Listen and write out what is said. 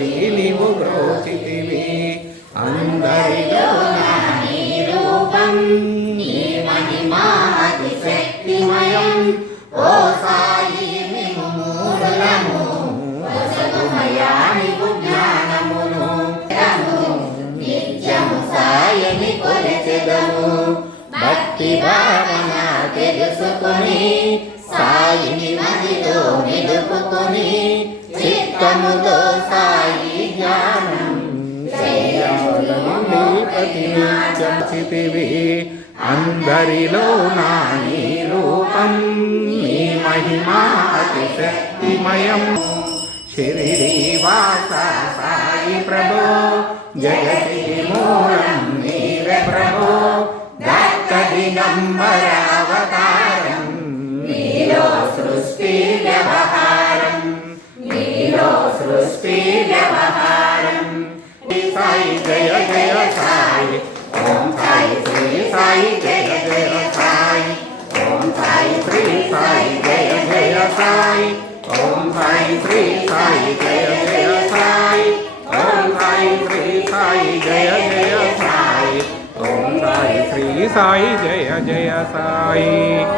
కాచి నీవు బ్రోచితివి అందరిలో నా నీ రూపం నీ మహిమా అతి శక్తిమయం ఓ సాయి మేము మూలము వసతుమయా నీకు జ్ఞానమును నిత్యము సాయని కొలిచెదము భక్తి భావన తెలుసుకొని సాయిని మదిలో నిలుపుకొని చిత్తములో సాయి జ్ఞానం ప్రతిమాచితివి అందరిలో నా నీ రూపం నీ మహిమా అతి శక్తిమయం శిరిడీవాస సాయి ప్రభో జగతి మూలం నీవే ప్రభో దత్త దిగంబర అవతారం నీలో సృష్టి వ్యవహారం నీలో సృష్టి వ్యవహారం సాయి జయ జయ సాయి ఓం సాయి శ్రీ సాయి జయ జయ సాయి ఓం సాయి శ్రీ సాయి జయ జయ సాయి ఓం సాయి శ్రీ సాయి జయ జయ సాయి ఓం సాయి శ్రీ సాయి జయ జయ సాయి ఓం సాయి శ్రీ సాయి జయ జయ సాయి